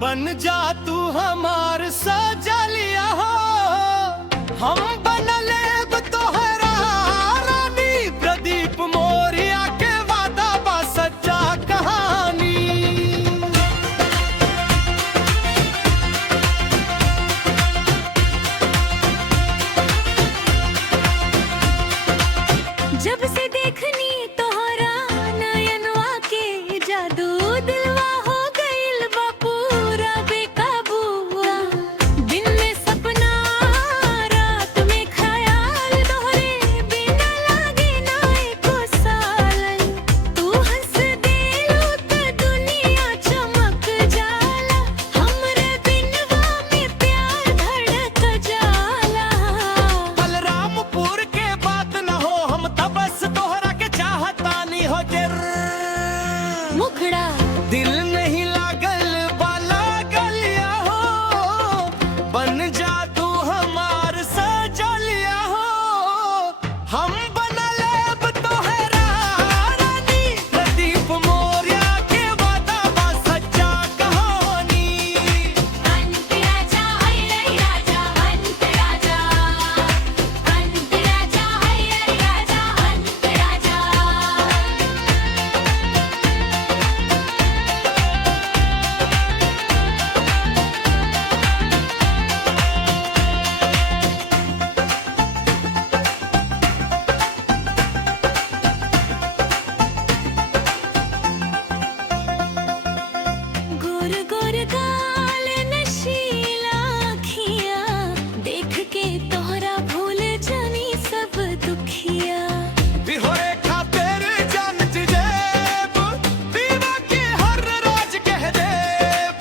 बन जा तू हमार सजलिया हो, हम बनले तोहरा रानी। प्रदीप मोरिया के वादा बा सच्चा कहानी। जब से देखनी तोहरा नयनवा के जादू, दिलवा हो गइल बा पूरा बेकाबूआ। दिन में सपना, रात में ख्याल, तोहरे बिना लागे ना एको सालन। तू हंस देलू त दुनिया चमक जाला, हमरे बिनवा में प्यार धड़क जाला। बलरामपुर के बात न हो, हम तबस तोहरा के चाहतानी हो जर। मुखड़ा दिल नहीं लागल बाला गलिया हो, बन जा तू हमार सजलिया हो, हम बनले तोहरा रानी। प्रदीप मोरिया के वादा बा सच्चा कहानी। अंत राजा है राजा, अंत राजा, अंत राजा है राजा, अंत राजा। गोर गोर गाल, नशीला अखियाँ, देख के तोहरा भूल जानी सब दुखिया। बिहोरे खातिर जान जेब, दीवा के हर राज कह देब।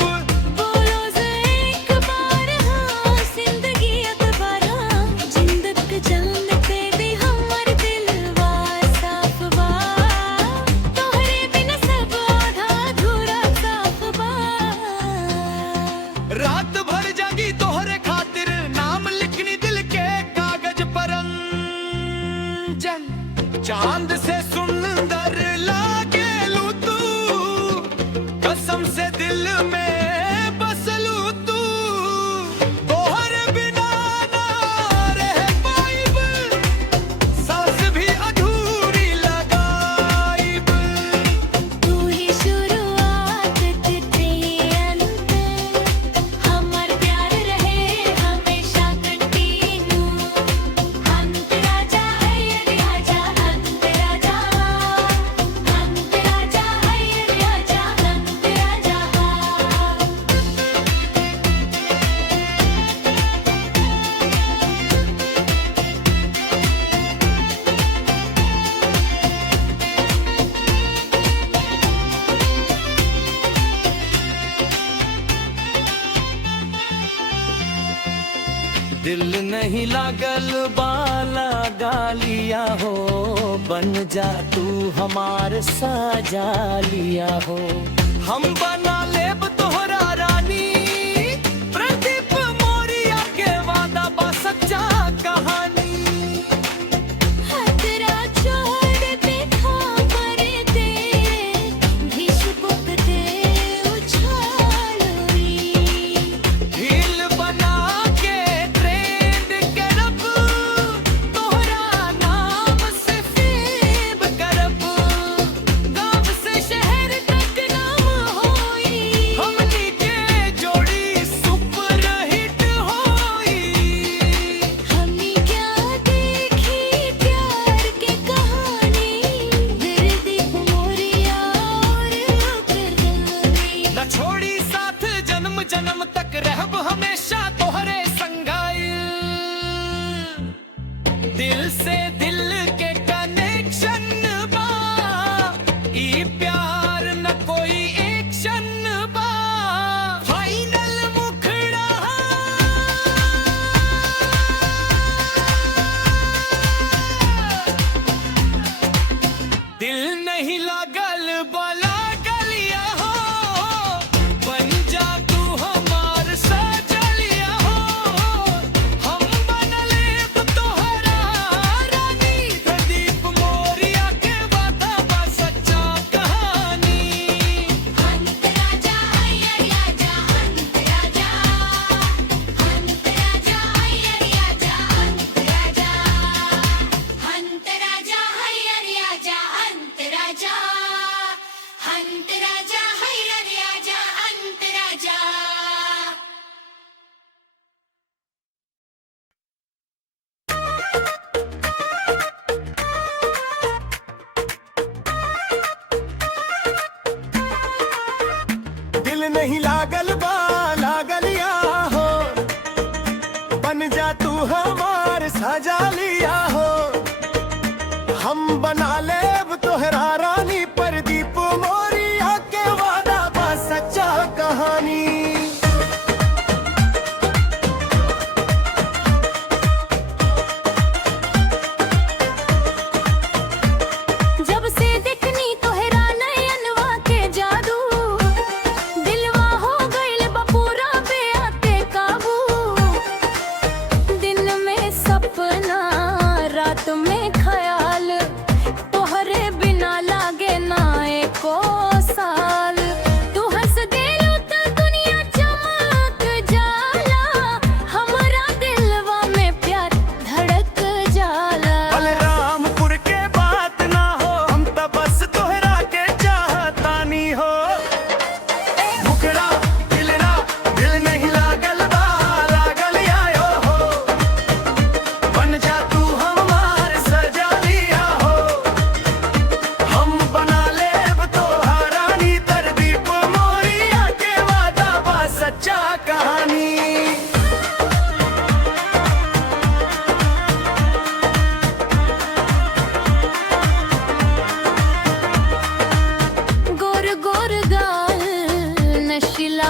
बोलो जे एक बार हाँ, जिंदगी अखबार हाँ, जिंदत जंग पे भी हमर दिलवा साफ बा। तोहरे बिना सब आधा अधूरा साफ बा। रात भर जागी तोहरे खातिर, नाम लिखनी दिल के कागज पर अंजन। चांद से सुंदर लागेलू तू, कसम से दिल में बसलू तू। तोहरे बिना ना रह पाइब, सांस भी अधूरी लगाइब। तू ही शुरुआत तिथि अंत, हमर प्यार रहे हमेशा कंटिन्यू। अंत राजा है राजा, अंत राजा, अंत राजा है राजा, अंत राजा। दिल नहीं लागल बाला गालिया हो, बन जा तू हमार सजालिया हो, हम बना लेब तोहरा रानी। प्रदीप मोरिया के वादा बा सच्चा कहानी। हतरा छोड़ देखा मरते, भीष्मपुत्र उछाल हुई। ढील बना के ट्रेंड करब, तोहरा नाम से फेब करब। गाँव से शहर तक नाम होई, हमनी के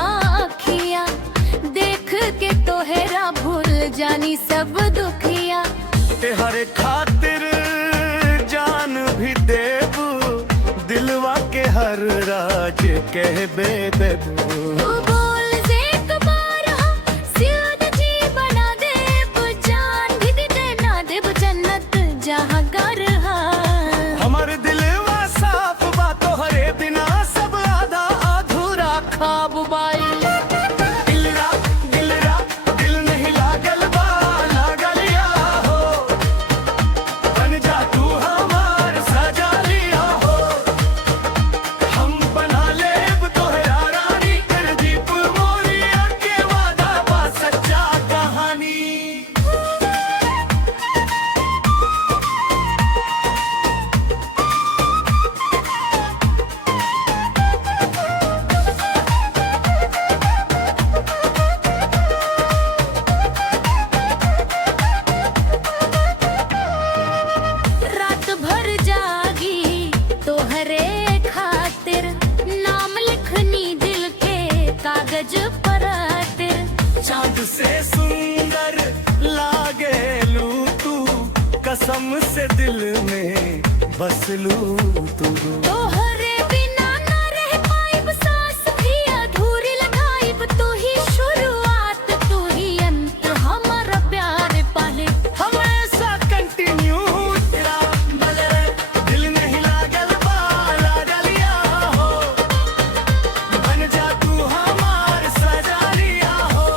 अखियां देख के तोहरा भूल जानी सब दुखिया ते हरे खातिर जान भी देबू दिलवा के हर राज कहबे देबू तू बोल जे एक बार हाँ सियाद जी बना देब जान भी दे ना देब जन्नत जहाँ घर हाँ हमर दिलवा साफ बा तोहरे बिना सब आधा अधूरा खाब बाई दिल नहीं लागल बा लागल या हो बन जा तू हमार सजालिया हो हम बना लेब तोहरा रानी कर दीप मोरिया के वादा बा सच्चा कहानी रात भर जागी तोहरे खातिर नाम लिखनी दिल के कागज पर तेर चांद से सुंदर लागेलू तू कसम से दिल में बसलू तू तोहरे बिना ना रह पाइब सांस भी अधूरी लगाइब तू ही शुरुआत तू ही अंत हमारा प्यार पाले हमेशा कंटिन्यू तेरा दिल नहीं लागल बा लागल या हो बन जा तू हमार सजालिया हो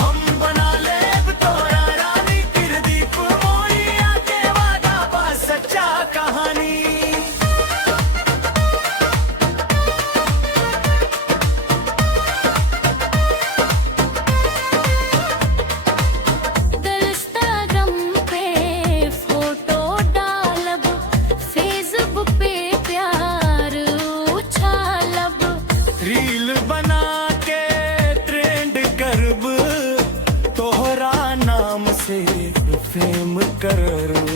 हम बना लेब तोरा रानी किरदीप मोरिया के वादा बा सच्चा कहानी इंस्टाग्राम पे फोटो डालब फेसबुक पे प्यार उछालब रील बना के ट्रेंड करब तोहरा नाम से फेम करब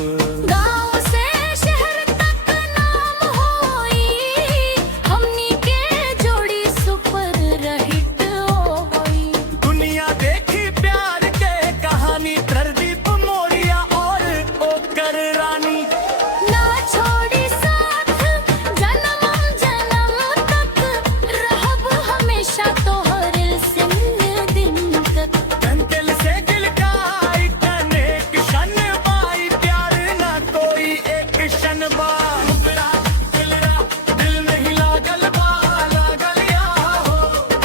गाँव से शहर तक नाम होई हमनी के जोड़ी सुपर हिट होई दुनिया देखी प्यार के कहानी प्रदीप मोरिया और ओकर रानी ना छोड़ी साथ जन्म जन्म तक रहब हमेशा तोहरे संग दिन तक कंचल से दिल का एक क्षण बाई प्यार ना कोई एक क्षण बाई